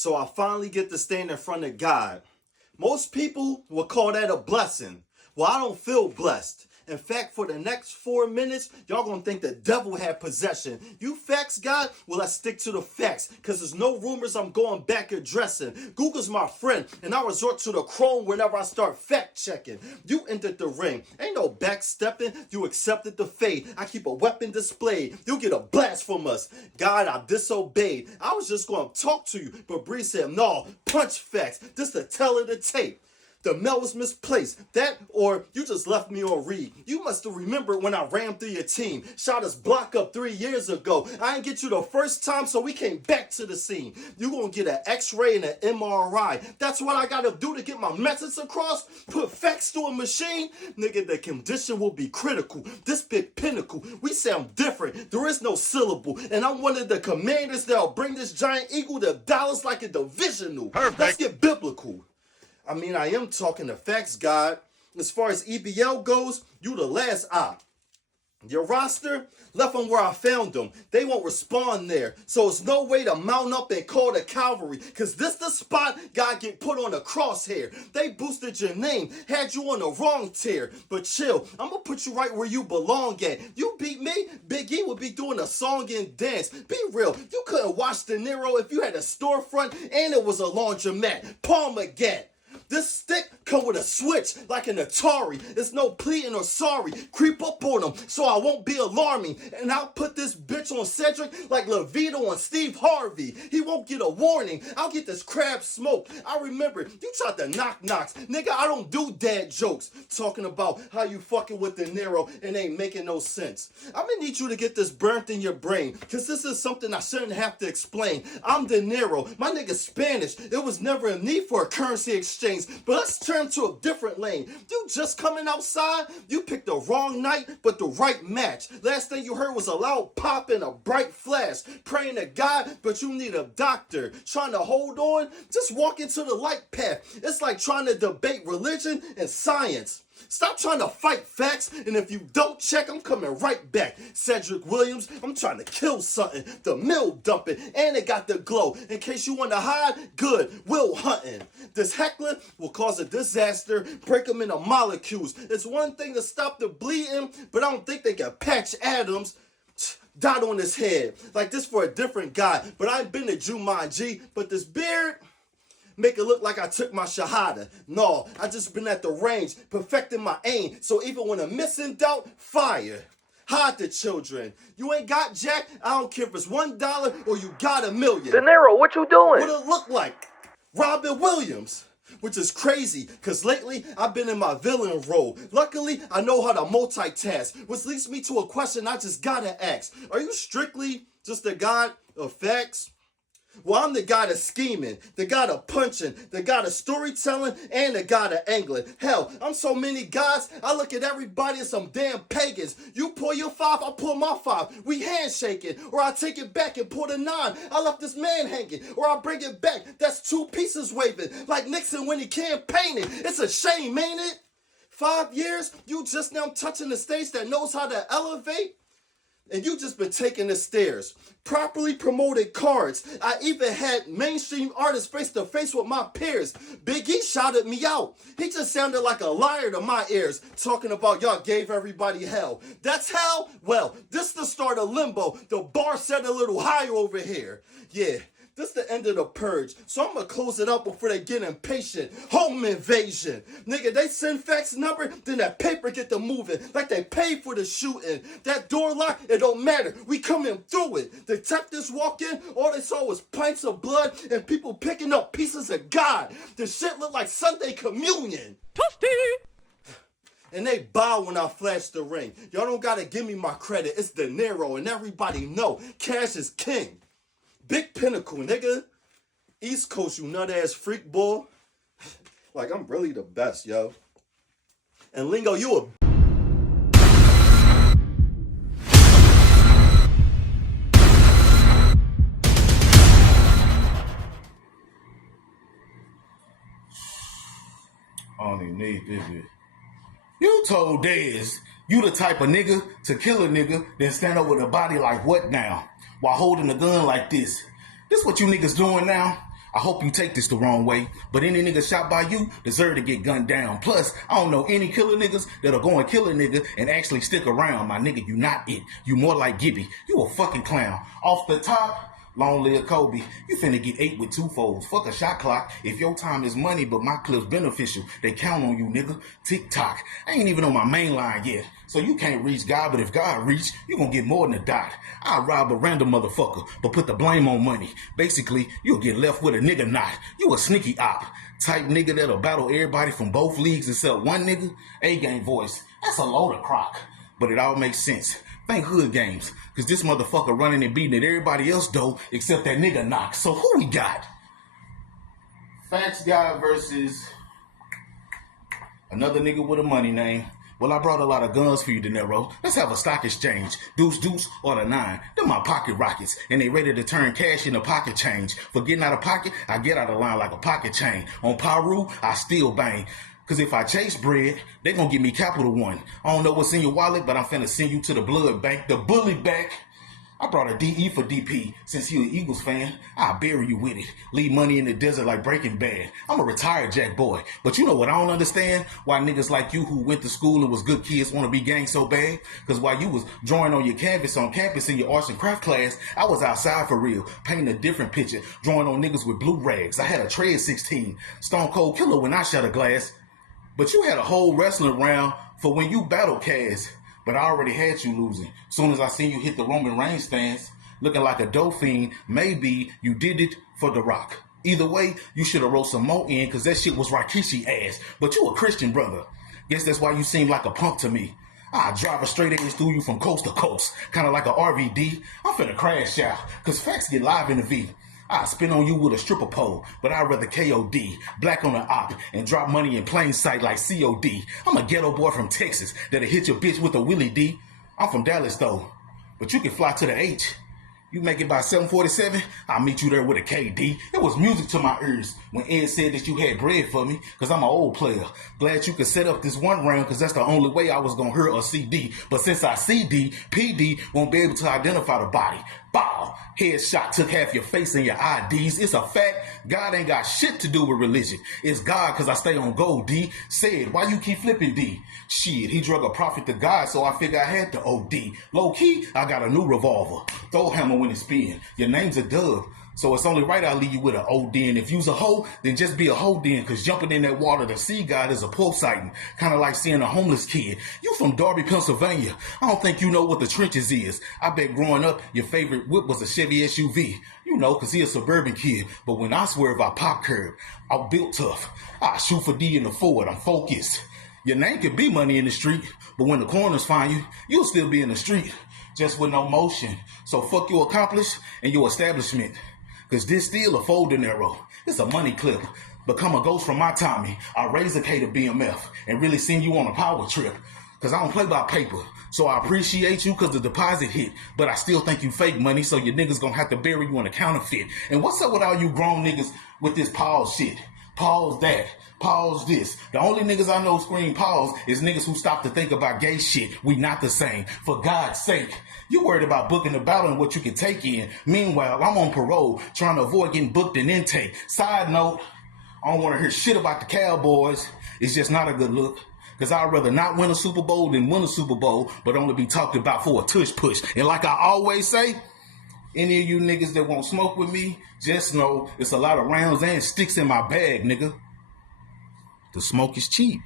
So I finally get to stand in front of God. Most people will call that a blessing. Well, I don't feel blessed. In fact, for the next 4 minutes, y'all gonna think the devil had possession. You facts, God? Well, let's stick to the facts, because there's no rumors I'm going back addressing. Google's my friend, and I resort to the chrome whenever I start fact-checking. You entered the ring. Ain't no backstepping. You accepted the fate. I keep a weapon displayed. You get a blast from us. God, I disobeyed. I was just gonna talk to you, but Bree said, no, punch facts. This the tell of the tape. The mail was misplaced. That or you just left me on read. You must have remembered when I ran through your team. Shot us block up 3 years ago. I didn't get you the first time, so we came back to the scene. You gonna get an x-ray and an MRI. That's what I gotta do to get my message across? Put facts to a machine? Nigga, the condition will be critical. This big pinnacle, we sound different. There is no syllable. And I'm one of the commanders that'll bring this giant eagle to Dallas like a divisional. Perfect. Let's get biblical. I mean, I am talking to facts, God. As far as EBL goes, you the last op. Your roster, left them where I found them. They won't respond there. So it's no way to mount up and call the cavalry. Because this the spot God get put on the crosshair. They boosted your name, had you on the wrong tier. But chill, I'm going to put you right where you belong at. You beat me, Big E would be doing a song and dance. Be real, you couldn't watch Deniro if you had a storefront and it was a laundromat. Palmer Gat. This stick come with a switch like an Atari. It's no pleading or sorry. Creep up on them so I won't be alarming. And I'll put this bitch on Cedric like LeVito on Steve Harvey. He won't get a warning. I'll get this crab smoked. I remember you tried to knock knocks. Nigga, I don't do dad jokes. Talking about how you fucking with Deniro and ain't making no sense. I'm gonna need you to get this burnt in your brain, because this is something I shouldn't have to explain. I'm Deniro. My nigga's Spanish. It was never a need for a currency exchange. But let's turn to a different lane. You just coming outside? You picked the wrong night, but the right match. Last thing you heard was a loud pop and a bright flash. Praying to God, but you need a doctor. Trying to hold on? Just walk into the light path. It's like trying to debate religion and science. Stop trying to fight facts, and if you don't check, I'm coming right back. Cedric Williams, I'm trying to kill something. The mill dumping, and it got the glow. In case you want to hide, good, Will hunting. This heckler will cause a disaster, break them into molecules. It's one thing to stop the bleeding, but I don't think they can patch Adams. Dot on his head, like this for a different guy. But I ain't been to Jumanji, but this beard make it look like I took my shahada. No, I just been at the range, perfecting my aim. So even when I'm missing doubt, fire. Hide the children. You ain't got jack, I don't care if it's $1 or you got $1 million. Deniro, what you doing? What it look like? Robin Williams. Which is crazy, because lately I've been in my villain role. Luckily, I know how to multitask, which leads me to a question I just gotta ask. Are you strictly just the god of facts? Well, I'm the god of scheming, the god of punching, the god of storytelling, and the god of angling. Hell, I'm so many gods, I look at everybody as some damn pagans. You pull your 5, I pull my 5. We handshaking, or I take it back and pull the 9. I left this man hanging, or I bring it back. That's 2 pieces waving, like Nixon when he campaigning. It's a shame, ain't it? 5 years, you just now touching the stage that knows how to elevate? And you just been taking the stairs. Properly promoted cards. I even had mainstream artists face to face with my peers. Big E shouted me out. He just sounded like a liar to my ears, talking about y'all gave everybody hell. That's hell? Well, this the start of limbo. The bar set a little higher over here. Yeah. This the end of the purge, so I'm gonna close it up before they get impatient. Home invasion. Nigga, they send fax number, then that paper get to moving, like they paid for the shooting. That door lock, it don't matter, we coming through it. Detectives walk in, all they saw was pints of blood and people picking up pieces of God. The shit looked like Sunday communion. And they bow when I flash the ring. Y'all don't gotta give me my credit, it's Deniro, and everybody know, cash is king. Big pinnacle, nigga. East Coast, you nut-ass freak boy. Like, I'm really the best, yo. And Lingo, you a... I don't even need this shit. You told Dez you the type of nigga to kill a nigga, then stand over the body like what now? While holding a gun like this. This what you niggas doing now? I hope you take this the wrong way, but any nigga shot by you deserve to get gunned down. Plus, I don't know any killer niggas that'll go and kill a nigga and actually stick around. My nigga, you not it. You more like Gibby. You a fucking clown. Off the top, long live Kobe. You finna get 8 with 2 folds. Fuck a shot clock. If your time is money, but my clip's beneficial, they count on you, nigga. Tick-tock. I ain't even on my main line yet. So you can't reach God, but if God reach, you gonna get more than a dot. I'll rob a random motherfucker, but put the blame on money. Basically, you'll get left with a nigga knot. You a sneaky op. Type nigga that'll battle everybody from both leagues except one nigga. A-game voice. That's a load of crock. But it all makes sense. Thank Hood Games, cause this motherfucker running and beating at everybody else though, except that nigga knock. So who we got? FaxtGod versus another nigga with a money name. Well, I brought a lot of guns for you, Deniro. Let's have a stock exchange. Deuce, or the 9. They're my pocket rockets, and they ready to turn cash into pocket change. For getting out of pocket, I get out of line like a pocket chain. On Paru, I still bang. Cause if I chase bread, they gonna give me Capital One. I don't know what's in your wallet, but I'm finna send you to the blood bank, the bully back. I brought a DE for DP. Since you an Eagles fan, I'll bury you with it. Leave money in the desert like Breaking Bad. I'm a retired jack boy. But you know what I don't understand? Why niggas like you who went to school and was good kids want to be gang so bad? Cause while you was drawing on your canvas on campus in your arts and craft class, I was outside for real, painting a different picture, drawing on niggas with blue rags. I had a Tread 16, Stone Cold Killer when I shot a glass. But you had a whole wrestling round for when you battle Kaz. But I already had you losing. Soon as I seen you hit the Roman Reigns stance, looking like a dolphin, maybe you did it for The Rock. Either way, you should have wrote some more in, because that shit was Rikishi ass. But you a Christian brother. Guess that's why you seem like a punk to me. I drive a straight ass through you from coast to coast, kind of like a RVD. I'm finna crash out, because facts get live in the V. I spin on you with a stripper pole, but I'd rather KOD, black on the op, and drop money in plain sight like COD. I'm a ghetto boy from Texas that'll hit your bitch with a Willie D. I'm from Dallas though, but you can fly to the H. You make it by 747, I'll meet you there with a KD. It was music to my ears when Ed said that you had bread for me, cause I'm an old player. Glad you could set up this one round, cause that's the only way I was gonna hurt a CD. But since I CD, PD won't be able to identify the body. Bow! Headshot took half your face and your IDs. It's a fact, God ain't got shit to do with religion. It's God cause I stay on gold, D. Said, why you keep flipping, D? Shit, he drug a prophet to God, so I figure I had to OD. Low key, I got a new revolver. Throw hammer when it spin. Your name's a dub, so it's only right I leave you with an OD. And if you's a hoe, then just be a hoe then, cause jumping in that water to see God is a poor sighting. Kinda like seeing a homeless kid. You from Darby, Pennsylvania. I don't think you know what the trenches is. I bet growing up, your favorite whip was a Chevy SUV. You know, cause he a suburban kid. But when I swerve, I pop curb. I'm built tough. I shoot for D in the Ford. I'm focused. Your name could be money in the street, but when the corners find you, you'll still be in the street, just with no motion. So fuck your accomplice and your establishment, cause this still a folding arrow. It's a money clip. Become a ghost from my Tommy. I'll raise a K to BMF and really send you on a power trip, cause I don't play by paper. So I appreciate you cause the deposit hit, but I still think you fake money, so your niggas gonna have to bury you in a counterfeit. And what's up with all you grown niggas with this pause shit? Pause that. Pause this. The only niggas I know scream pause is niggas who stop to think about gay shit. We not the same. For God's sake. You worried about booking the battle and what you can take in. Meanwhile, I'm on parole trying to avoid getting booked in intake. Side note, I don't want to hear shit about the Cowboys. It's just not a good look. Cause I'd rather not win a Super Bowl than win a Super Bowl, but only be talked about for a tush push. And like I always say, any of you niggas that won't smoke with me, just know it's a lot of rounds and sticks in my bag, nigga. The smoke is cheap.